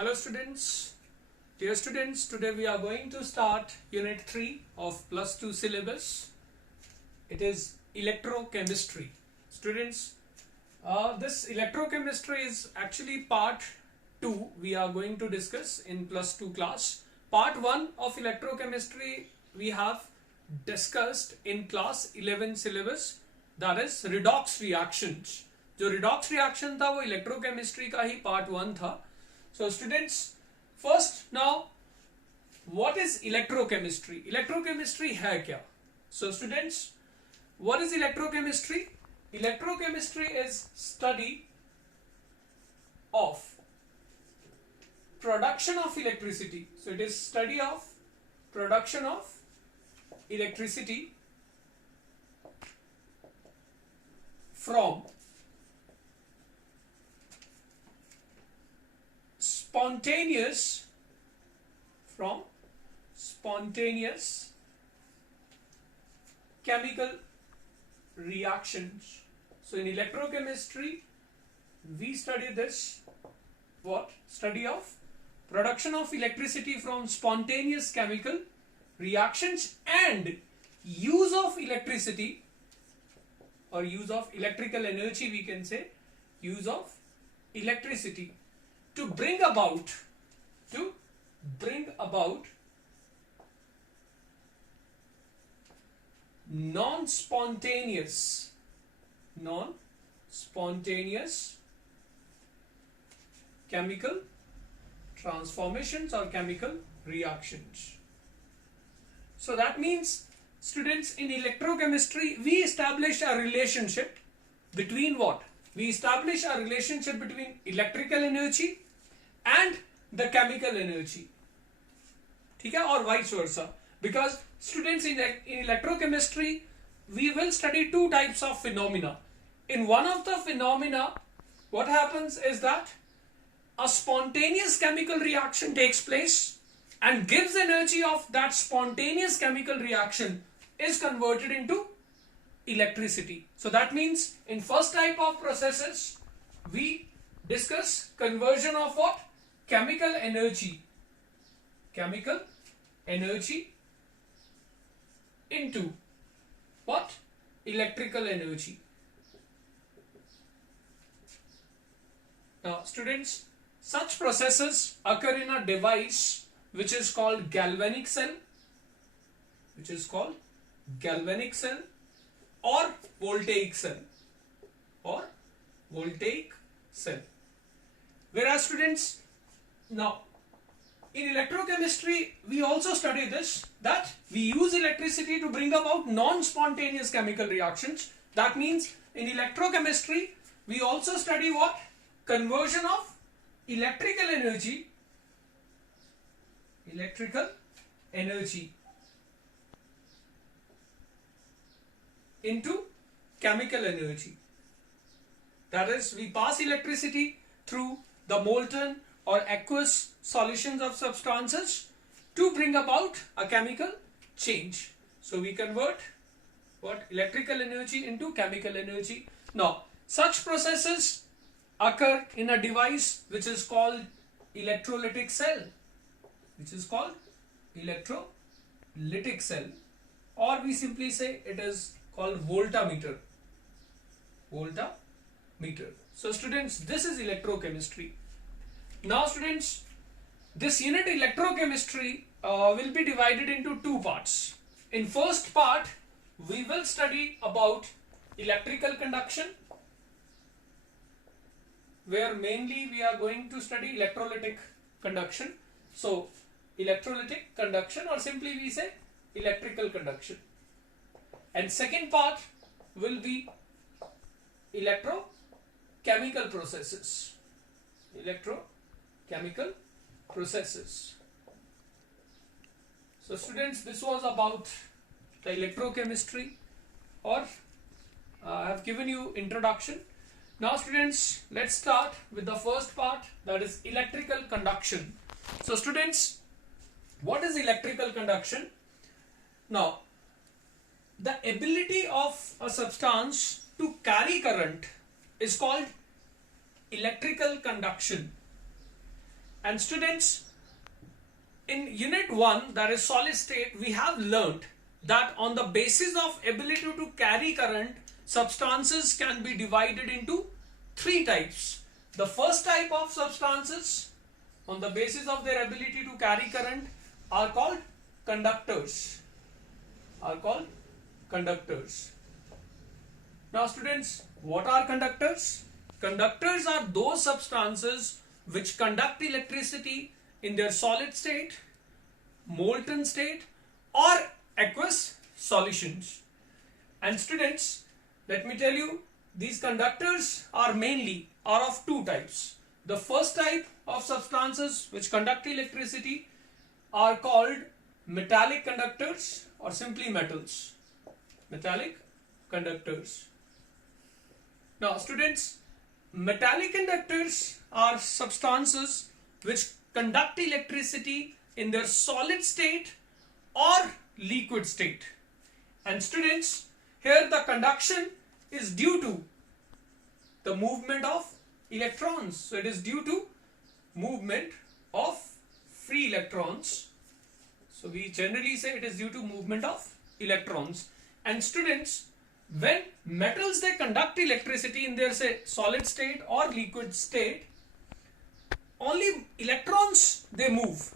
Hello students. Dear students, today we are going to start Unit 3 of Plus 2 syllabus. It is Electrochemistry. Students, this Electrochemistry is actually part 2 we are going to discuss in Plus 2 class. Part 1 of Electrochemistry we have discussed in class 11 syllabus, that is redox reactions. जो redox reaction था वो Electrochemistry का ही part 1 था. So students, first now what is electrochemistry? Electrochemistry है क्या? So students, what is electrochemistry? Electrochemistry is study of production of electricity. So it is study of production of electricity from spontaneous chemical reactions. So in electrochemistry we study this, what? Study of production of electricity from spontaneous chemical reactions and use of electricity or use of electrical energy, we can say use of electricity to bring about non-spontaneous chemical transformations or chemical reactions. So that means students, in electrochemistry we establish a relationship between what? We establish a relationship between electrical energy and the chemical energy. ठीक है? Or vice versa. Because students, in electrochemistry we will study two types of phenomena. In one of the phenomena, what happens is that a spontaneous chemical reaction takes place and gives energy of that spontaneous chemical reaction is converted into electricity. So that means in first type of processes we discuss conversion of what? Chemical energy into what? Electrical energy. Now students, such processes occur in a device which is called galvanic cell, or voltaic cell. Whereas students, now in electrochemistry we also study this, that we use electricity to bring about non-spontaneous chemical reactions. That means in electrochemistry we also study what? Conversion of electrical energy into chemical energy. That is, we pass electricity through the molten or aqueous solutions of substances to bring about a chemical change. So we convert what? Electrical energy into chemical energy. Now such processes occur in a device which is called electrolytic cell, or we simply say it is called voltameter. So students, this is electrochemistry. Now students, this unit electrochemistry will be divided into two parts. In first part we will study about electrical conduction, where mainly we are going to study electrolytic conduction. So electrolytic conduction, or simply we say electrical conduction. And second part will be electrochemical processes. So students, this was about the electrochemistry, or I have given you introduction. Now students, let's start with the first part, that is electrical conduction. So students, what is electrical conduction? Now, the ability of a substance to carry current is called electrical conduction. And students, in unit 1, that is solid state, we have learnt that on the basis of ability to carry current, substances can be divided into 3 types. The first type of substances on the basis of their ability to carry current are called conductors. Now students, what are conductors? Conductors are those substances which conduct electricity in their solid state, molten state or aqueous solutions. And students, let me tell you, these conductors are of 2 types. The first type of substances which conduct electricity are called metallic conductors or simply metals. Metallic conductors. Now students, metallic conductors are substances which conduct electricity in their solid state or liquid state. And students, here the conduction is due to the movement of electrons. So it is due to movement of free electrons. So we generally say it is due to movement of electrons. And students, when metals, they conduct electricity in their say solid state or liquid state, only electrons they move.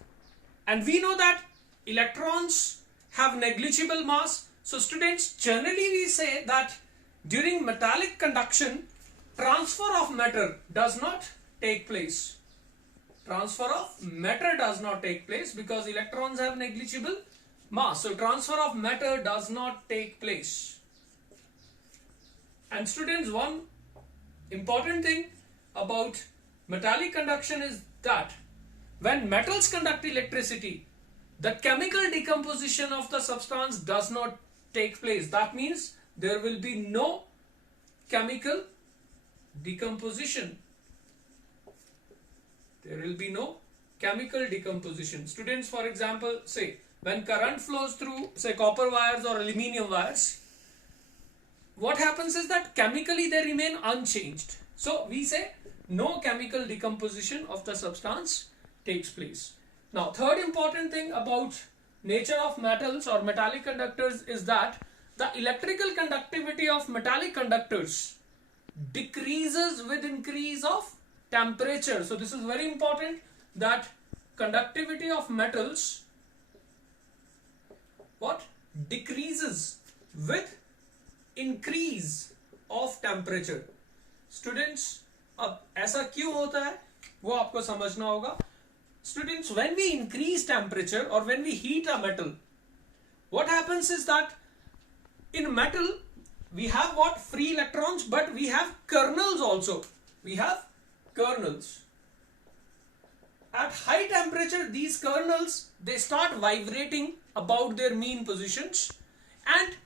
And we know that electrons have negligible mass. So students, generally we say that during metallic conduction, transfer of matter does not take place. Transfer of matter does not take place because electrons have negligible mass. So transfer of matter does not take place. And students, one important thing about metallic conduction is that when metals conduct electricity, the chemical decomposition of the substance does not take place. That means there will be no chemical decomposition. There will be no chemical decomposition. Students, for example, say when current flows through say copper wires or aluminium wires, what happens is that chemically they remain unchanged. So we say no chemical decomposition of the substance takes place. Now, third important thing about nature of metals or metallic conductors is that the electrical conductivity of metallic conductors decreases with increase of temperature. So this is very important, that conductivity of metals decreases with increase of temperature. Students, अब ऐसा क्यों होता है वो आपको समझना होगा. Students, when we increase temperature or when we heat a metal, what happens is that in metal we have free electrons, but we have kernels also. We have kernels. At high temperature, these kernels, they start vibrating about their mean positions, and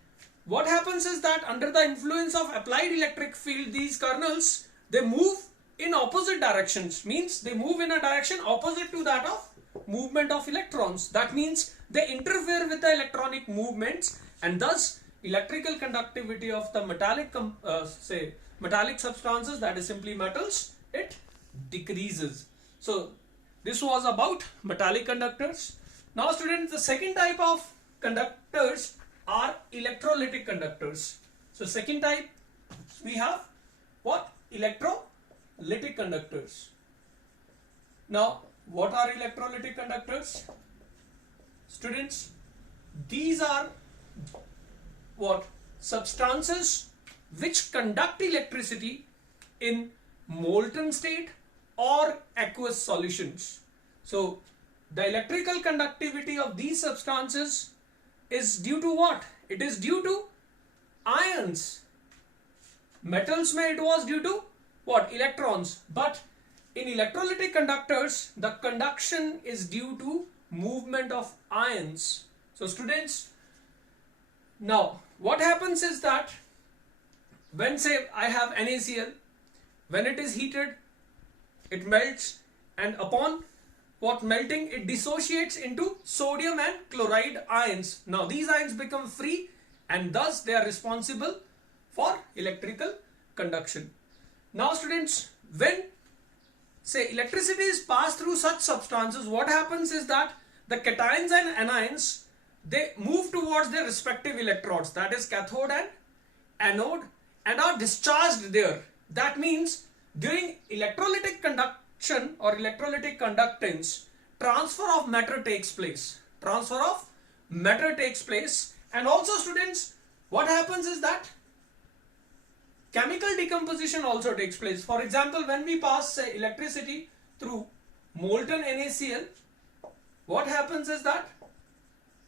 what happens is that under the influence of applied electric field, these kernels, they move in opposite directions. Means they move in a direction opposite to that of movement of electrons. That means they interfere with the electronic movements, and thus electrical conductivity of the metallic metallic substances, that is simply metals, it decreases. So this was about metallic conductors. Now students, the second type of conductors are electrolytic conductors. So second type we have electrolytic conductors. Now what are electrolytic conductors? Students, these are substances which conduct electricity in molten state or aqueous solutions. So the electrical conductivity of these substances is due to what? It is due to ions. Metals mein it was due to electrons. But in electrolytic conductors, the conduction is due to movement of ions. So students, now what happens is that when say I have NaCl, when it is heated, it melts, and upon melting, it dissociates into sodium and chloride ions. Now these ions become free, and thus they are responsible for electrical conduction. Now students, when say electricity is passed through such substances, what happens is that the cations and anions, they move towards their respective electrodes, that is cathode and anode, and are discharged there. That means during electrolytic conduction or electrolytic conductance, transfer of matter takes place. Transfer of matter takes place. And also students, what happens is that chemical decomposition also takes place. For example, when we pass say electricity through molten NaCl, what happens is that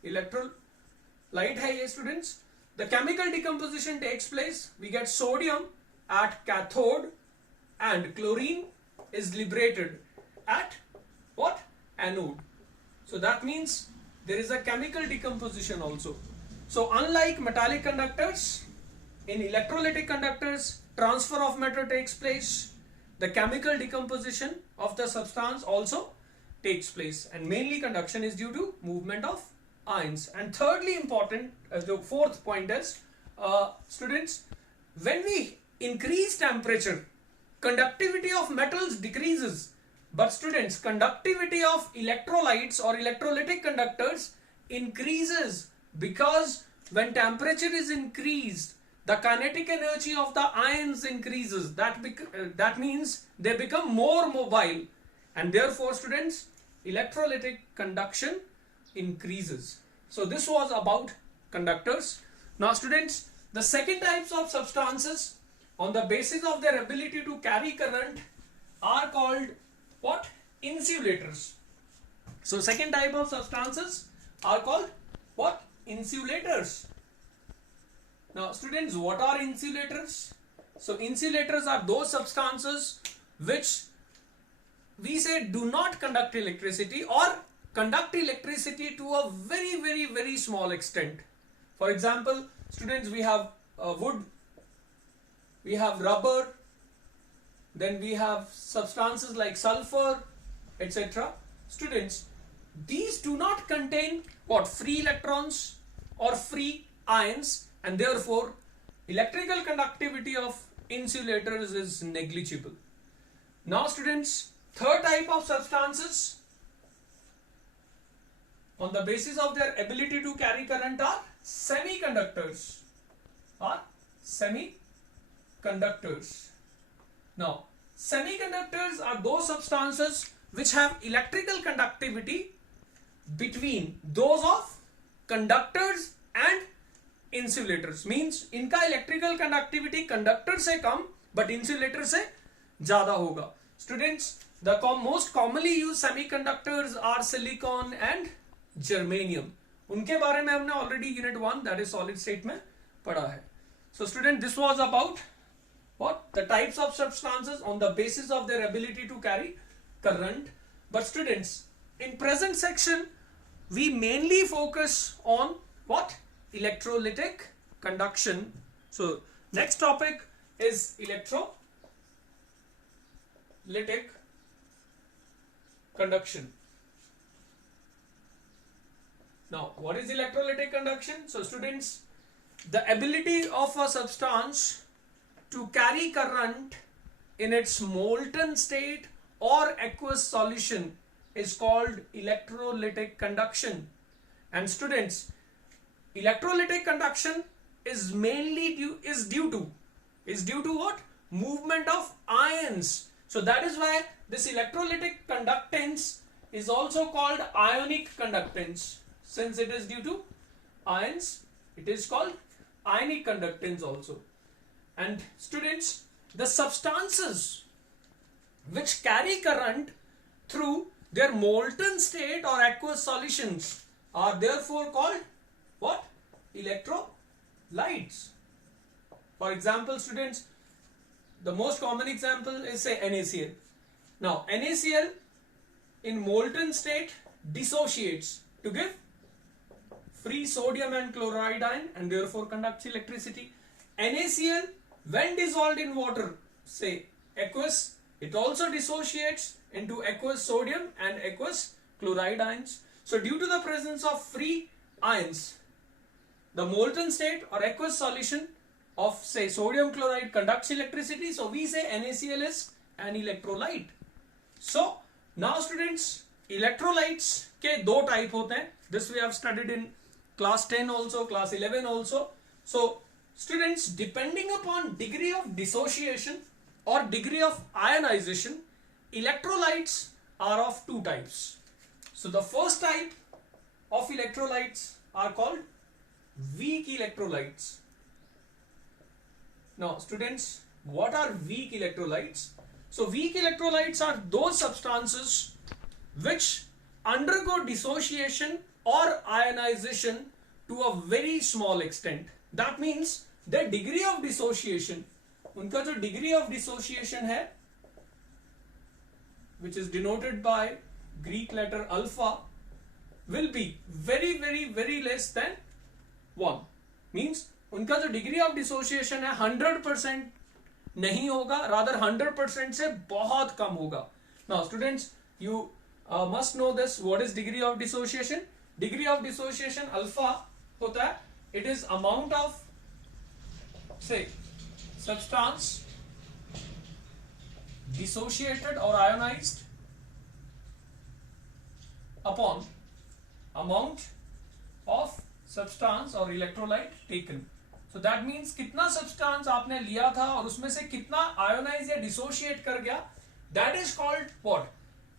electrolyte hai ye students, the chemical decomposition takes place. We get sodium at cathode and chlorine is liberated at what? Anode. So that means there is a chemical decomposition also. So unlike metallic conductors, in electrolytic conductors, transfer of matter takes place. The chemical decomposition of the substance also takes place, and mainly conduction is due to movement of ions. And thirdly important, the fourth point is, students, when we increase temperature, conductivity of metals decreases. But students, conductivity of electrolytes or electrolytic conductors increases, because when temperature is increased, the kinetic energy of the ions increases. That means they become more mobile, and therefore students, electrolytic conduction increases. So this was about conductors. Now students, the second types of substances on the basis of their ability to carry current are called what? Insulators. So second type of substances are called what? Insulators. Now students, what are insulators? So insulators are those substances which we say do not conduct electricity, or conduct electricity to a very small extent. For example, students, we have wood, we have rubber, then we have substances like sulfur, etc. Students, these do not contain what? Free electrons or free ions, and therefore electrical conductivity of insulators is negligible. Now students, third type of substances on the basis of their ability to carry current are semiconductors. Now, semiconductors are those substances which have electrical conductivity between those of conductors and insulators. Means इनका electrical conductivity conductor से कम but insulator से ज़्यादा होगा. Students, the most commonly used semiconductors are silicon and germanium. उनके बारे में हमने already unit 1, that is solid state में पढ़ा है. So student, this was about what? The types of substances on the basis of their ability to carry current. But students, in present section, we mainly focus on what? Electrolytic conduction. So next topic is electrolytic conduction. Now, what is electrolytic conduction? So students, the ability of a substance to carry current in its molten state or aqueous solution is called electrolytic conduction. And students, electrolytic conduction is mainly due to what? Movement of ions. So that is why this electrolytic conductance is also called ionic conductance. Since it is due to ions, it is called ionic conductance also. And students, the substances which carry current through their molten state or aqueous solutions are therefore called what? Electrolytes. For example, students, the most common example is say NaCl. Now NaCl in molten state dissociates to give free sodium and chloride ion and therefore conducts electricity. NaCl, when dissolved in water, say aqueous, it also dissociates into aqueous sodium and aqueous chloride ions. So due to the presence of free ions, the molten state or aqueous solution of say sodium chloride conducts electricity. So we say NaCl is an electrolyte. So now students, electrolytes के दो type होते हैं. This we have studied in class 10 also, class 11 also. So students, depending upon degree of dissociation or degree of ionization, electrolytes are of two types. So the first type of electrolytes are called weak electrolytes. Now students, what are weak electrolytes? So weak electrolytes are those substances which undergo dissociation or ionization to a very small extent. That means their degree of dissociation, उनका जो degree of dissociation है, which is denoted by Greek letter alpha, will be very very very less than 1. Means उनका जो degree of dissociation है 100% नहीं होगा, rather 100% से बहुत कम होगा. Now students, you must know this. What is degree of dissociation? Degree of dissociation alpha होता है, it is amount of, say, substance dissociated or ionized upon amount of substance or electrolyte taken. So that means कितना substance आपने लिया था और उसमें से कितना ionize या dissociate कर गया, that is called what?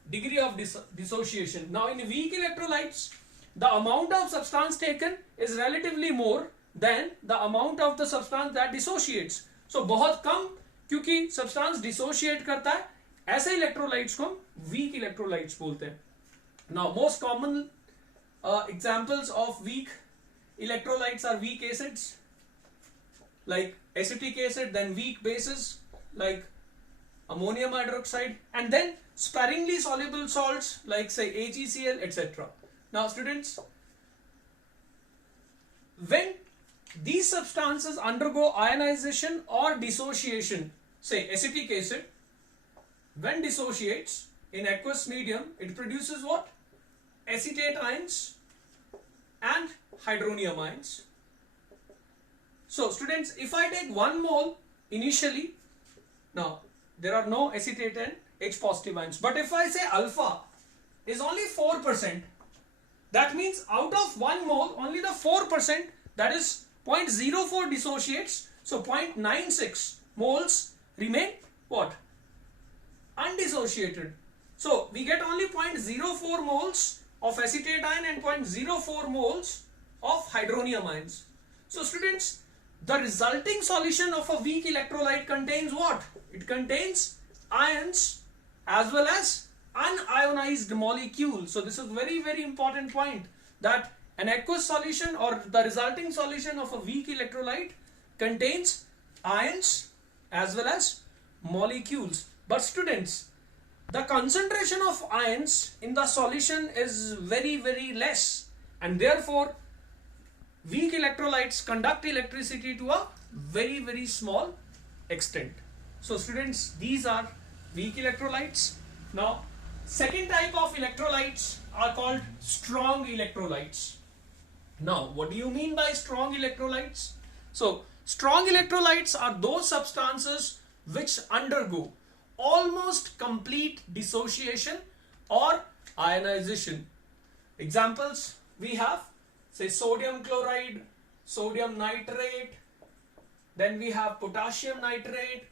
Degree of dissociation. Now in weak electrolytes, the amount of substance taken is relatively more than the amount of the substance that dissociates. So बहुत कम, क्योंकि substance dissociate करता है, ऐसे electrolytes को हम weak electrolytes बोलते हैं. Now most common examples of weak electrolytes are weak acids like acetic acid, then weak bases like ammonium hydroxide, and then sparingly soluble salts like say HECl, etc. Now students, when these substances undergo ionization or dissociation, say acetic acid, when dissociates in aqueous medium, it produces what? Acetate ions and hydronium ions. So students, if I take 1 mole initially, now there are no acetate and H positive ions, but if I say alpha is only 4%, that means out of 1 mole only the 4%, that is 0.04 dissociates, so 0.96 moles remain what? Undissociated. So we get only 0.04 moles of acetate ion and 0.04 moles of hydronium ions. So students, the resulting solution of a weak electrolyte contains what? It contains ions as well as unionized molecules. So this is very very important point, that an aqueous solution or the resulting solution of a weak electrolyte contains ions as well as molecules. But students, the concentration of ions in the solution is very very less, and therefore weak electrolytes conduct electricity to a very very small extent. So students, these are weak electrolytes. Now second type of electrolytes are called strong electrolytes. Now what do you mean by strong electrolytes? So strong electrolytes are those substances which undergo almost complete dissociation or ionization. Examples we have, say sodium chloride, sodium nitrate, then we have potassium nitrate,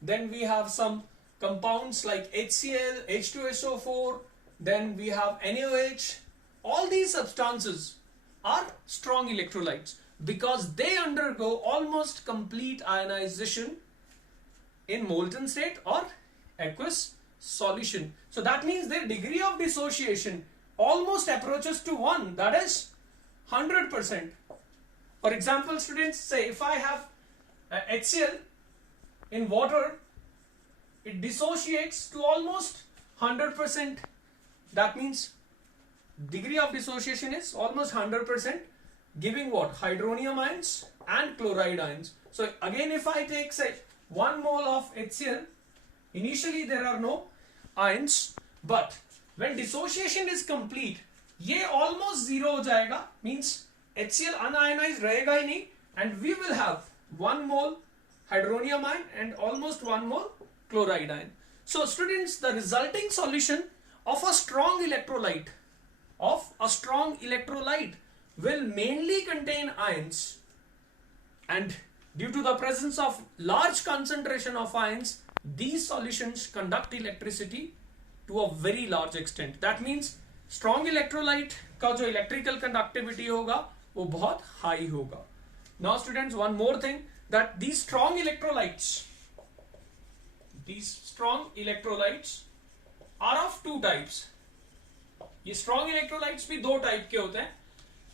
then we have some compounds like HCl, H2SO4, then we have NaOH. All these substances are strong electrolytes because they undergo almost complete ionization in molten state or aqueous solution. So that means their degree of dissociation almost approaches to 1, that is 100%. For example, students, say if I have HCl in water, it dissociates to almost 100%. That means degree of dissociation is almost 100%, giving what? Hydronium ions and chloride ions. So again, if I take say 1 mole of HCl, initially there are no ions, but when dissociation is complete, ये almost zero हो जाएगा, means HCl unionized रहेगा ही नहीं, and we will have 1 mole hydronium ion and almost 1 mole chloride ion. So students, the resulting solution of a strong electrolyte will mainly contain ions, and due to the presence of large concentration of ions, these solutions conduct electricity to a very large extent. That means strong electrolyte का जो electrical conductivity होगा वो बहुत high होगा. Now students, one more thing, that these strong electrolytes are of two types. ये strong electrolytes भी दो type के होते हैं.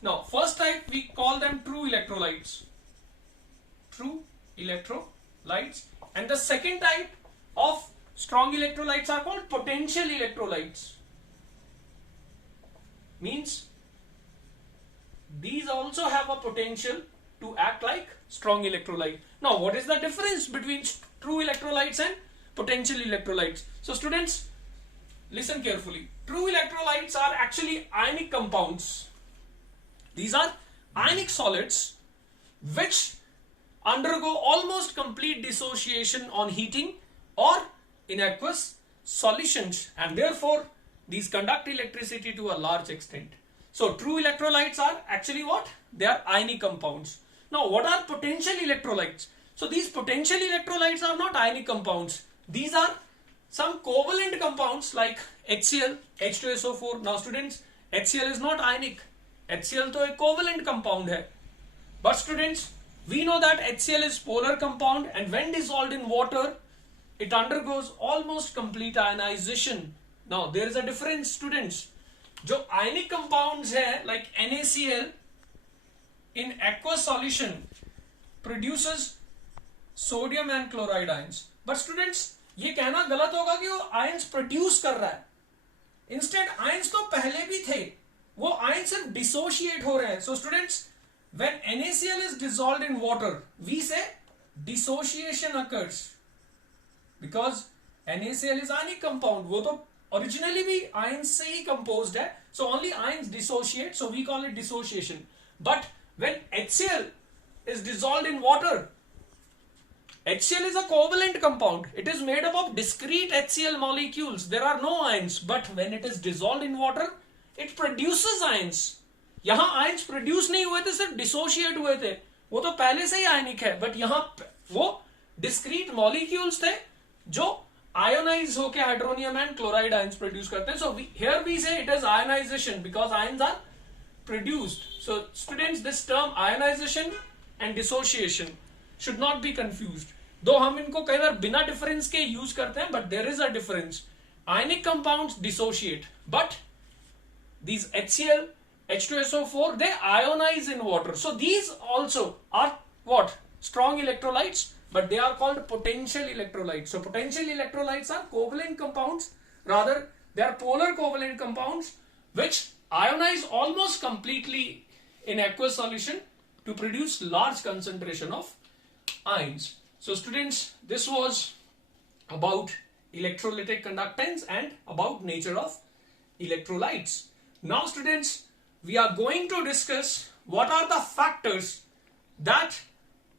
Now first type we call them true electrolytes, and the second type of strong electrolytes are called potential electrolytes. Means these also have a potential to act like strong electrolyte. Now what is the difference between true electrolytes and potential electrolytes? So students, listen carefully. True electrolytes are actually ionic compounds. These are ionic solids which undergo almost complete dissociation on heating or in aqueous solutions, and therefore these conduct electricity to a large extent. So true electrolytes are actually what? They are ionic compounds. Now what are potential electrolytes? So these potential electrolytes are not ionic compounds. These are some covalent compounds like HCl, H2SO4. Now students, HCl is not ionic. HCl तो एक covalent compound है. But students, we know that HCl is polar compound, and when dissolved in water, it undergoes almost complete ionization. Now there is a difference students. जो ionic compounds है like NaCl in aqueous solution produces sodium and chloride ions. But students, ये कहना गलत होगा कि वो ions produce कर रहा है. Instead ions तो पहले भी थे, वो ions सिर्फ dissociate हो रहे हैं. So students, when NaCl is dissolved in water, we say dissociation occurs because NaCl is ionic compound. वो तो originally भी ions से ही composed है, so only ions dissociate, so we call it dissociation. But when HCl is dissolved in water, HCl is a covalent compound. It is made up of discrete HCl molecules. There are no ions, but when it is dissolved in water, it produces ions. यहाँ ions produce नहीं हुए थे, सिर्फ dissociate हुए थे. वो तो पहले से ही ionic है, but यहाँ वो discrete molecules थे जो ionize होके hydronium and chloride ions produce करते हैं. So here we say it is ionization because ions are produced. So students, this term ionization and dissociation should not be confused. Though हम इनको कई बार बिना difference के use करते हैं, but there is a difference. Ionic compounds dissociate, but these HCl, H2SO4, they ionize in water. So these also are what? Strong electrolytes, but they are called potential electrolytes. So potential electrolytes are covalent compounds, rather they are polar covalent compounds which ionize almost completely in aqueous solution to produce large concentration of ions. So students, this was about electrolytic conductance and about nature of electrolytes. Now students, we are going to discuss what are the factors that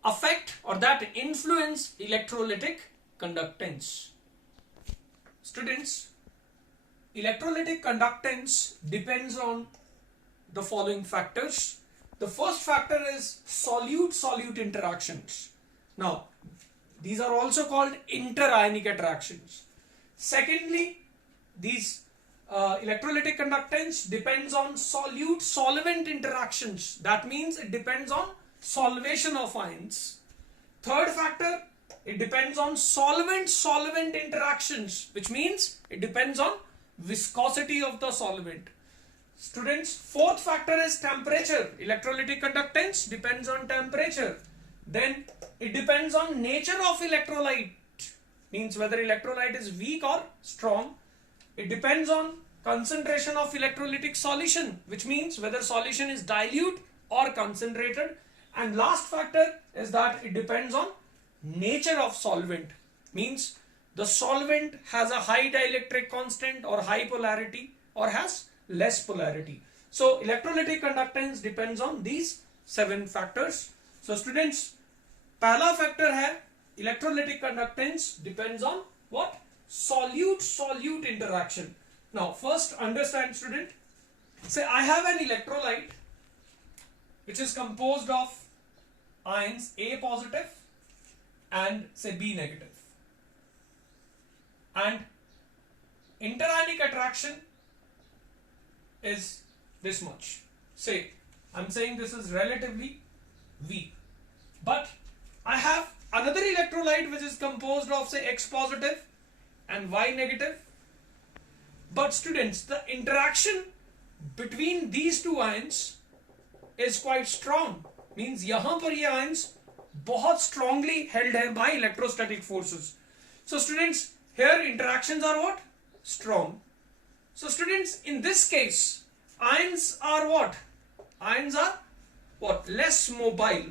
affect or that influence electrolytic conductance. Students, electrolytic conductance depends on the following factors. The first factor is solute-solute interactions. Now, these are also called interionic attractions. Secondly, these electrolytic conductance depends on solute-solvent interactions. That means it depends on solvation of ions. Third factor, it depends on solvent-solvent interactions, which means it depends on viscosity of the solvent. Students, fourth factor is temperature. Electrolytic conductance depends on temperature. Then it depends on nature of electrolyte, means whether electrolyte is weak or strong. It depends on concentration of electrolytic solution, which means whether solution is dilute or concentrated. And last factor is that it depends on nature of solvent, means the solvent has a high dielectric constant or high polarity or has less polarity. So electrolytic conductance depends on these 7 factors. So students, पहला factor है electrolytic conductance depends on what? solute-solute interaction. Now first understand, student, say I have an electrolyte which is composed of ions A positive and say B negative, and interionic attraction is this much. Say I'm saying this is relatively weak, but I have another electrolyte which is composed of say X positive and Y negative. But students, the interaction between these two ions is quite strong. Means यहाँ पर ये ions बहुत strongly held है by electrostatic forces. So students, here interactions are what? Strong. So students, in this case, ions are what? Ions are what? Less mobile.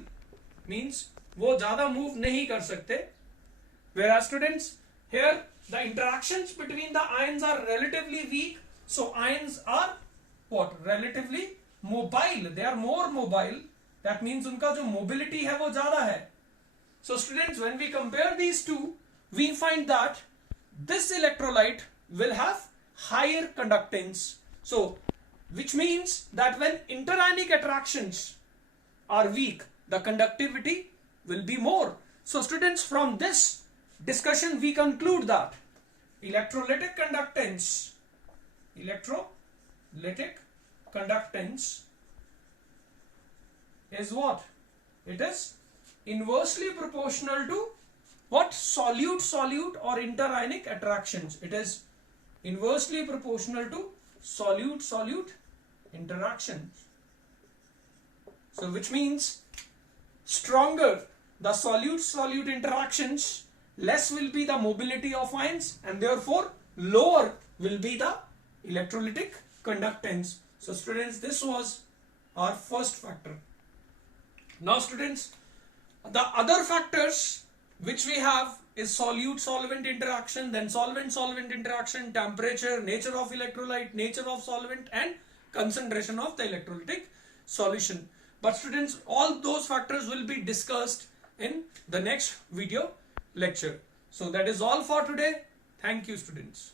Means वो ज़्यादा move नहीं कर सकते. Whereas students, here the interactions between the ions are relatively weak. So ions are what? Relatively mobile. They are more mobile. That means उनका जो mobility है वो ज़्यादा है. So students, when we compare these two, we find that this electrolyte will have higher conductance. So, which means that when interionic attractions are weak, the conductivity will be more. So students, from this discussion we conclude that electrolytic conductance is what? It is inversely proportional to what? Solute-solute or interionic attractions. It is inversely proportional to solute-solute interactions. So which means stronger the solute-solute interactions, less will be the mobility of ions, and therefore lower will be the electrolytic conductance. So students, this was our first factor. Now students, the other factors which we have is solute-solvent interaction, then solvent-solvent interaction, temperature, nature of electrolyte, nature of solvent, and concentration of the electrolytic solution. But students, all those factors will be discussed in the next video lecture. So that is all for today. Thank you, students.